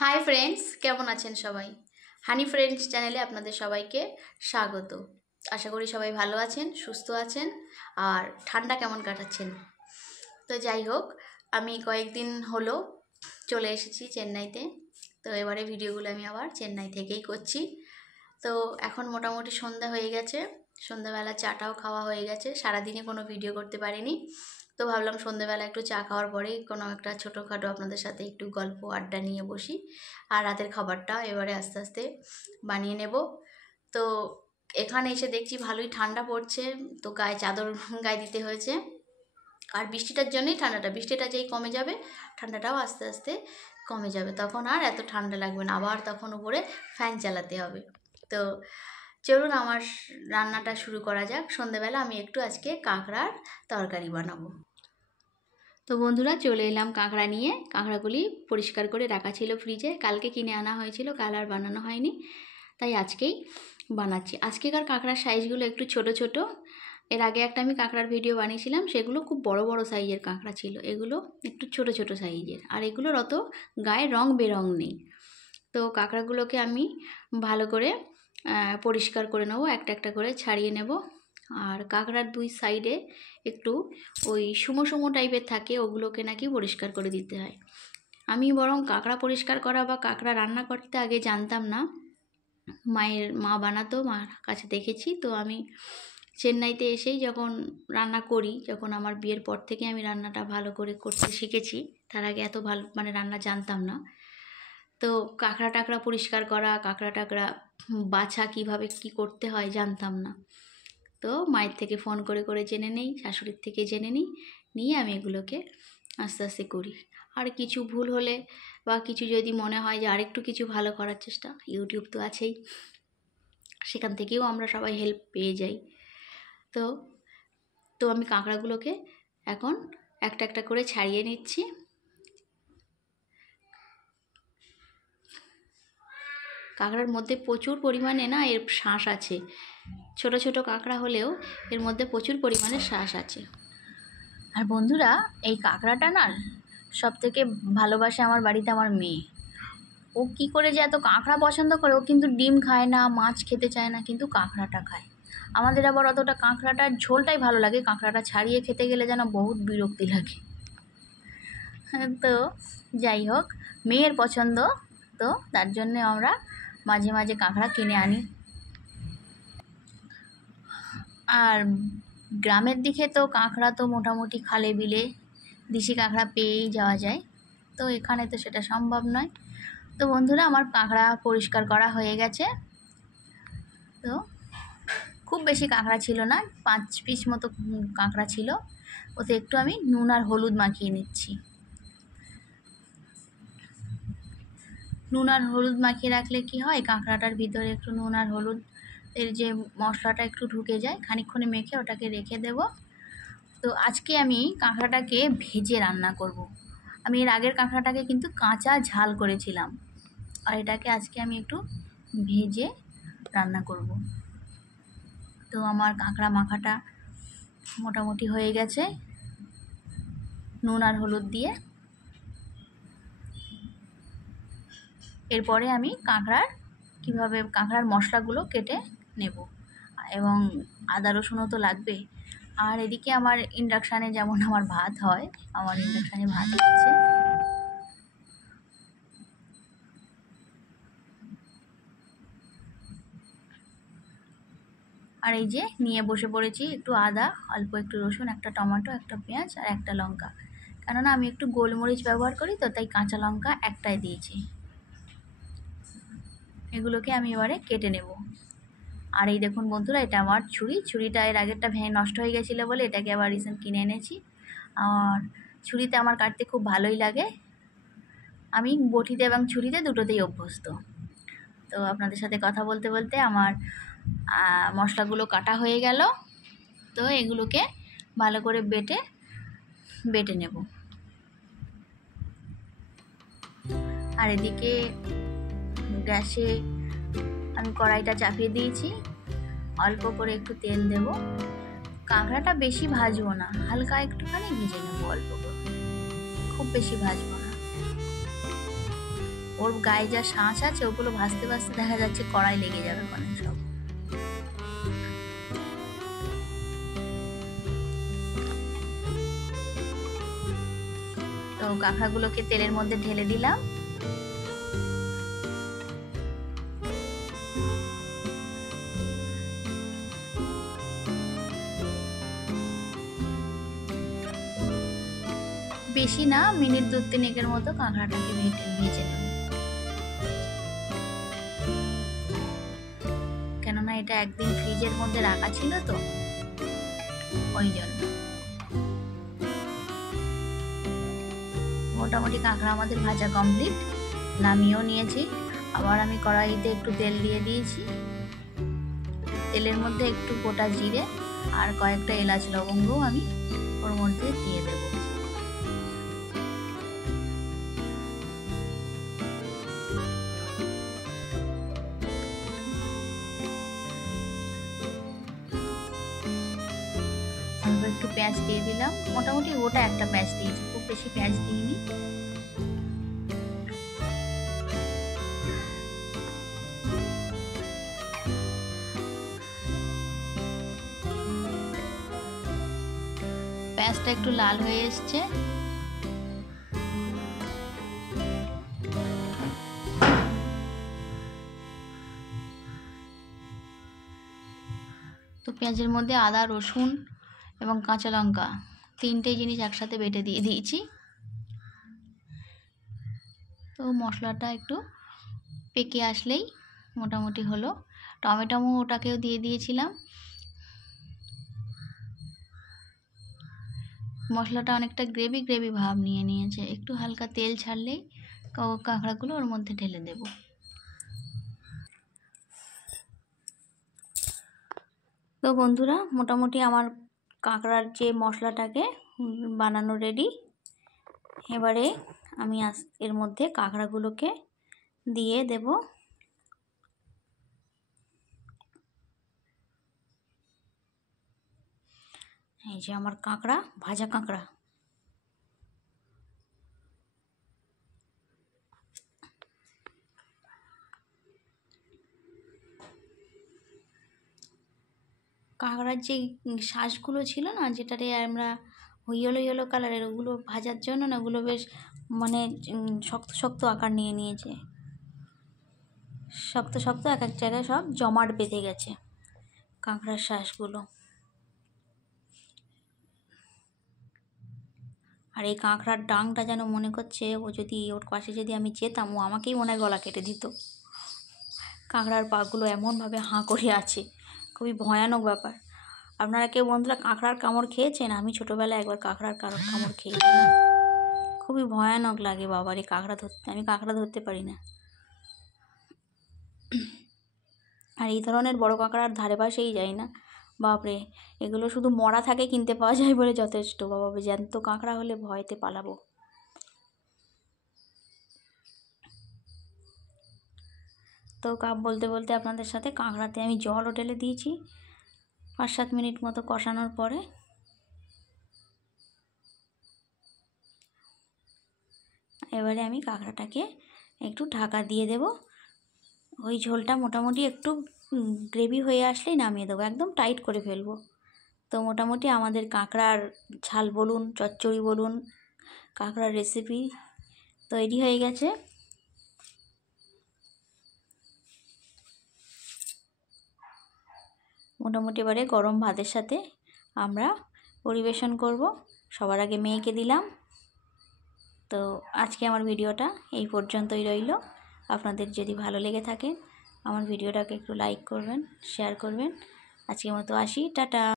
Hi friends, কেমন আছেন সবাই? হানি ফ্রেন্ডস চ্যানেলে আপনাদের সবাইকে স্বাগত। আশা করি সবাই ভালো আছেন, সুস্থ আছেন আর ঠান্ডা কেমন কাটাচ্ছেন। তো যাই হোক, আমি কয়েকদিন হলো চলে এসেছি চেন্নাইতে। তো এবারে ভিডিওগুলো আমি আবার চেন্নাই থেকেই করছি। তো এখন মোটামুটি সন্ধ্যা হয়ে গেছে, সন্ধ্যাবেলা চাটাও খাওয়া হয়ে গেছে। সারাদিনে কোনো ভিডিও করতে পারিনি, তো ভাবলাম সন্ধ্যেবেলা একটু চা খাওয়ার পরেই কোনো একটা ছোটোখাটো আপনাদের সাথে একটু গল্প আড্ডা নিয়ে বসি। আর রাতের খাবারটা এবারে আস্তে আস্তে বানিয়ে নেব। তো এখানে এসে দেখছি ভালোই ঠান্ডা পড়ছে, তো গায়ে চাদর গায়ে দিতে হয়েছে। আর বৃষ্টিটার জন্যই বৃষ্টিটা যেই কমে যাবে ঠান্ডাটাও আস্তে আস্তে কমে যাবে, তখন আর এত ঠান্ডা লাগবে না, আবার তখন উপরে ফ্যান চালাতে হবে। তো চলুন আমার রান্নাটা শুরু করা যাক। সন্ধ্যেবেলা আমি একটু আজকে কাঁকড়ার তরকারি বানাবো। তো বন্ধুরা, চলে এলাম কাঁকড়া নিয়ে। কাঁকড়াগুলি পরিষ্কার করে রাখা ছিল ফ্রিজে, কালকে কিনে আনা হয়েছিল, কাল আর বানানো হয়নি, তাই আজকেই বানাচ্ছি। আজকেকার কাঁকড়ার সাইজগুলো একটু ছোট ছোট। এর আগে একটা আমি কাঁকড়ার ভিডিও বানিয়েছিলাম, সেগুলো খুব বড় বড় সাইজের কাঁকড়া ছিল, এগুলো একটু ছোট ছোট সাইজের, আর এগুলোর অত গায়ে রং বেরং নেই। তো কাঁকড়াগুলোকে আমি ভালো করে পরিষ্কার করে নেবো, একটা একটা করে ছাড়িয়ে নেব। আর কাঁকড়ার দুই সাইডে একটু ওই সুমো সুমো টাইপের থাকে, ওগুলোকে নাকি পরিষ্কার করে দিতে হয়। আমি বরং কাঁকড়া পরিষ্কার করা বা কাঁকড়া রান্না করতে আগে জানতাম না, মা বানাতো, মার কাছে দেখেছি। তো আমি চেন্নাইতে এসেই যখন রান্না করি, যখন আমার বিয়ের পর থেকে আমি রান্নাটা ভালো করে করতে শিখেছি, তার আগে এত ভালো রান্না জানতাম না। তো কাঁকড়া টাকড়া পরিষ্কার করা, কাঁকড়া টাকড়া বাছা কীভাবে কি করতে হয় জানতাম না। তো মায়ের থেকে ফোন করে করে জেনে নেই, শাশুড়ির থেকে জেনে নিয়ে আমি এগুলোকে আস্তে আস্তে করি। আর কিছু ভুল হলে বা কিছু যদি মনে হয় যে আরেকটু কিছু ভালো করার চেষ্টা, ইউটিউব তো আছেই, সেখান থেকেও আমরা সবাই হেল্প পেয়ে যাই। তো আমি কাঁকড়াগুলোকে এখন একটা একটা করে ছাড়িয়ে নিচ্ছি। কাঁকড়ার মধ্যে প্রচুর পরিমাণে এর শাঁস আছে, ছোট ছোট কাঁকড়া হলেও এর মধ্যে প্রচুর পরিমাণে শাঁস আছে। আর বন্ধুরা, এই কাঁকড়াটা সব থেকে ভালোবাসে আমার বাড়িতে আমার মেয়ে। ও কি করে যে এত কাঁকড়া পছন্দ করে, ও কিন্তু ডিম খায় না, মাছ খেতে চায় না, কিন্তু কাঁকড়াটা খায়। আমাদের আবার অতটা কাঁকড়াটার ঝোলটাই ভালো লাগে, কাঁকড়াটা ছাড়িয়ে খেতে গেলে যেন বহুত বিরক্তি লাগে। তো যাই হোক, মেয়ের পছন্দ, তো তার জন্যে আমরা মাঝে মাঝে কাঁকড়া কিনে আনি। আর গ্রামের দিকে তো কাঁকড়া তো মোটামুটি খালে বিলে দেশি কাঁকড়া পেয়েই যাওয়া যায়, তো এখানে তো সেটা সম্ভব নয়। তো বন্ধুরা, আমার কাঁকড়া পরিষ্কার করা হয়ে গেছে। তো খুব বেশি কাঁকড়া ছিল না, 5 পিস মতো কাঁকড়া ছিল। ওতে একটু আমি নুন আর হলুদ মাখিয়ে নিচ্ছি। নুন আর হলুদ মাখিয়ে রাখলে কি হয়, কাঁকড়াটার ভিতরে একটু নুন আর হলুদ এর যে মশলাটা একটু ঢুকে যায়, খানিকক্ষণে মেখে ওটাকে রেখে দেব। তো আজকে আমি কাঁকড়াটাকে ভেজে রান্না করব। আমি এর আগের কাঁকড়াটাকে কিন্তু কাঁচা ঝাল করেছিলাম, আর এটাকে আজকে আমি একটু ভেজে রান্না করব। তো আমার কাঁকড়া মাখাটা মোটামুটি হয়ে গেছে নুন আর হলুদ দিয়ে। এরপরে আমি কাঁকড়ার মশলাগুলো কেটে নেব, এবং আদা রসুনও তো লাগবে। আর এদিকে আমার ইন্ডাকশানে যেমন আমার ভাত হয়, আমার ইন্ডাকশানে ভাত হচ্ছে। আর এই যে নিয়ে বসে পড়েছি একটু আদা, অল্প একটু রসুন, একটা টমেটো, একটা পেঁয়াজ আর একটা লঙ্কা। কেননা আমি একটু গোলমরিচ ব্যবহার করি, তো তাই কাঁচা লঙ্কা একটাই দিয়েছি। এগুলোকে আমি এবারে কেটে নেব। আর এই দেখুন বন্ধুরা, এটা আমার ছুরিটা এর আগেরটা ভেঙে নষ্ট হয়ে গেছিলো বলে এটাকে আবার রিসেন্ট কিনে এনেছি। আর ছুরিতে আমার কাটতে খুব ভালোই লাগে, আমি বটিতে এবং ছুরিতে দুটোতেই অভ্যস্ত। তো আপনাদের সাথে কথা বলতে বলতে আমার মশলাগুলো কাটা হয়ে গেল। তো এগুলোকে ভালো করে বেটে নেব। আর এদিকে গ্যাসে আমি কড়াইটা চাপিয়ে দিয়েছি, অল্প করে একটু তেল দেব। কাঁকড়াটা বেশি ভাজবো না, হালকা একটুখানি ভেজে নেবো, অল্প করে, খুব বেশি ভাজবো না। ওর গায়ে যা শাঁস আছে ওগুলো ভাজতে ভাজতে দেখা যাচ্ছে কড়াই লেগে যাবে মানে সব। তো কাঁকড়াগুলোকে তেলের মধ্যে ঢেলে দিলাম। বেশি না, মিনিট 2-3 মতো কাঁকড়াটাকে ভেজে নেব, কেননা এটা একদিন ফ্রিজের মধ্যে রাখা ছিল তো ওই জন্য। মোটামুটি কাঁকড়া আমাদের ভাজা কমপ্লিট, নামিয়েও নিয়েছি। আবার আমি কড়াইতে একটু তেল দিয়ে দিয়েছি, তেলের মধ্যে একটু গোটা জিরে আর কয়েকটা এলাচ লবঙ্গও আমি ওর মধ্যে দিয়ে দেব। একটু পেঁয়াজ দিয়ে দিলাম, মোটামুটি ওটা একটা পেঁয়াজ দিয়েছি, খুব বেশি পেঁয়াজ দিইনি। পেঁয়াজটা একটু লাল হয়ে এসছে, তো পেঁয়াজের মধ্যে আদা রসুন এবং কাঁচা লঙ্কা 3টে জিনিস একসাথে বেটে দিয়ে দিয়েছি। তো মশলাটা একটু পেকে আসলেই মোটামুটি হলো। ওটাকেও দিয়ে দিয়েছিলাম। মশলাটা অনেকটা গ্রেভি গ্রেভি ভাব নিয়ে নিয়েছে, একটু হালকা তেল ছাড়লেই কাঁকড়াগুলো ওর মধ্যে ঢেলে দেব। তো বন্ধুরা, মোটামুটি আমার কাঁকড়ার যে মশলাটাকে বানানো রেডি। এবারে আমি এর মধ্যে কাঁকড়াগুলোকে দিয়ে দেব। এই যে আমার কাঁকড়া, ভাজা কাঁকড়া। কাঁকড়ার যে শ্বাসগুলো ছিল না, যেটারে আমরা ইয়েলো ইয়েলো কালারের, ওগুলো ভাজার জন্য না ওগুলো বেশ মানে শক্ত শক্ত আকার নিয়ে নিয়েছে, শক্ত শক্ত এক এক জায়গায় সব জমাট বেঁধে গেছে কাঁকড়ার শ্বাসগুলো। আর এই কাঁকড়ার ডাংটা যেন মনে করছে ও যদি ওর পাশে যদি আমি যেতাম, ও আমাকেই মনে হয় গলা কেটে দিত। কাঁকড়ার পাগুলো এমনভাবে হাঁ করে আছে, খুবই ভয়ানক ব্যাপার। আপনারা কেউ বন্ধুরা কাঁকড়ার কামড় খেয়েছেন? আমি ছোটোবেলায় একবার কাঁকড়ার কামড় খেয়েছিলাম, খুবই ভয়ানক লাগে বাবার এই কাঁকড়া ধরতে। আমি কাঁকড়া ধরতে পারি না। আর এই ধরনের বড় কাঁকড়ার ধারে পাশেই যাই না, বাপরে, এগুলো শুধু মরা থাকে কিনতে পাওয়া যায় বলে যথেষ্ট। বাবা, জ্যান্ত কাঁকড়া হলে ভয়তে পালাবো। তো বলতে বলতে আপনাদের সাথে কাঁকড়াতে আমি জলও ঢেলে দিয়েছি। 5-7 মিনিট মতো কষানোর পরে এবারে আমি কাঁকড়াটাকে একটু ঢাকা দিয়ে দেব। ওই ঝোলটা মোটামুটি একটু গ্রেভি হয়ে আসলেই নামিয়ে দেবো, একদম টাইট করে ফেলবো। তো মোটামুটি আমাদের কাঁকড়ার ঝাল বলুন, চচ্চড়ি বলুন, কাঁকড়ার রেসিপি তৈরি হয়ে গেছে। মোটামুটি এবারে গরম ভাতের সাথে আমরা পরিবেশন করব। সবার আগে মেয়েকে দিলাম। তো আজকে আমার ভিডিওটা এই পর্যন্তই রইল। আপনাদের যদি ভালো লেগে থাকে আমার ভিডিওটাকে একটু লাইক করবেন, শেয়ার করবেন। আজকের মতো আসি, টাটা।